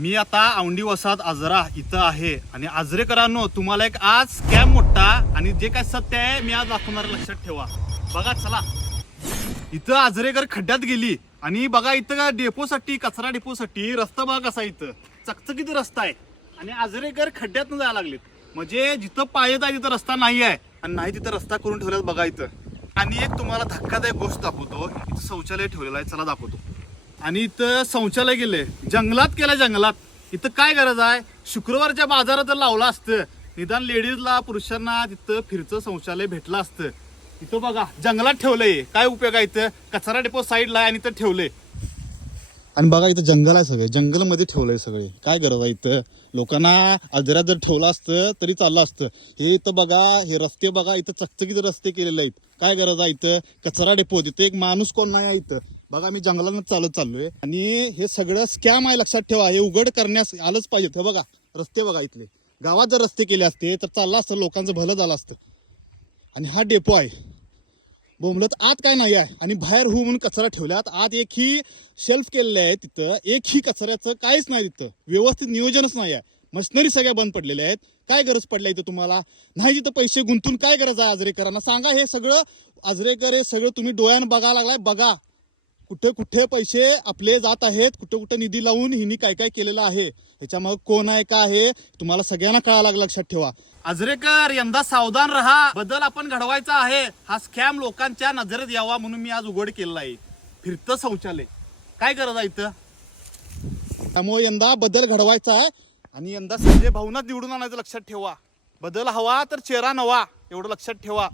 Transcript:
मी आता औंढी वसाहत आजरा इथं आहे आणि आजरेकरांनो तुम्हाला एक आज स्कॅम मोठा आणि जे काय सत्य आहे मी आज दाखवणार, लक्षात ठेवा. बघा चला, इथं आजरेकर खड्ड्यात गेली आणि बघा इथं का डेपोसाठी, कचरा डेपोसाठी रस्ता बघा कसा, इथं चकचकीत रस्ता आहे आणि आजरेकर खड्ड्यातनं जायला लागलेत. म्हणजे जिथं पाहिजे आहे तिथं रस्ता नाही आहे आणि नाही तिथं रस्ता करून ठेवल्यात बघा इथं. आणि एक तुम्हाला धक्कादायक गोष्ट दाखवतो, इथं शौचालय ठेवलेलं आहे, चला दाखवतो. आणि इथं शौचालय गेले जंगलात, केलं जंगलात. इथं काय गरज आहे, शुक्रवारच्या बाजारात जर लावलं असतं निदान लेडीजला पुरुषांना तिथं फिरचं शौचालय भेटलं असतं. इथं बघा जंगलात ठेवलंय, काय उपयोग आहे, इथं कचरा डेपो साईडला आहे आणि इथं ठेवलंय. आणि बघा इथं जंगल आहे, सगळे जंगलमध्ये ठेवलंय सगळे. काय गरज आहे इथं, लोकांना आजऱ्यात जर ठेवलं असतं तरी चाललं असतं. हे इथं बघा, हे रस्ते बघा, इथं चकचकीत रस्ते केलेले आहेत. काय गरज आहे इथं कचरा डेपो, तिथे एक माणूस कोण नाही आहे इथं. बघा मी जंगलानं चालत चाललोय आणि हे सगळं स्कॅम आहे, लक्षात ठेवा. हे उघड करण्यास आलंच पाहिजे. हे बघा रस्ते बघा इथले, गावात जर रस्ते केले असते तर चाललं असतं, लोकांचं भलं झालं असतं. आणि हा डेपो आहे बोंबलत, आत काय नाही आहे आणि बाहेर हो म्हणून कचरा ठेवल्यात. आत एक ही शेल्फ केलेले आहे, तिथं एक ही कचऱ्याचं काहीच नाही, तिथं व्यवस्थित नियोजनच नाही आहे. मशिनरी सगळ्या बंद पडलेल्या आहेत. काय गरज पडल्या इथं तुम्हाला, नाही तिथं पैसे गुंतून काय गरज आहे आजरेकरांना सांगा. हे सगळं आजरेकर, हे सगळं तुम्ही डोळ्यानं बघायला लागलाय. बघा कुठे कुठे पैसे आपले जात आहेत, कुठे कुठे निधी लावून हिनी काय काय केलेलं आहे, ह्याच्यामागे कोण आहे का आहे तुम्हाला सगळ्यांना कळायला लागलं, लक्षात ठेवा. आजरेकर यंदा सावधान राहा, बदल आपण घडवायचा आहे. हा स्कॅम लोकांच्या नजरेत यावा म्हणून मी आज उघड केलेला आहे. फिरतं शौचालय काय गरज आहे इथं, त्यामुळे यंदा बदल घडवायचा आहे आणि यंदा संजय भाऊंनाच निवडून आणायचं, लक्षात ठेवा. बदल हवा तर चेहरा नवा, एवढं लक्षात ठेवा.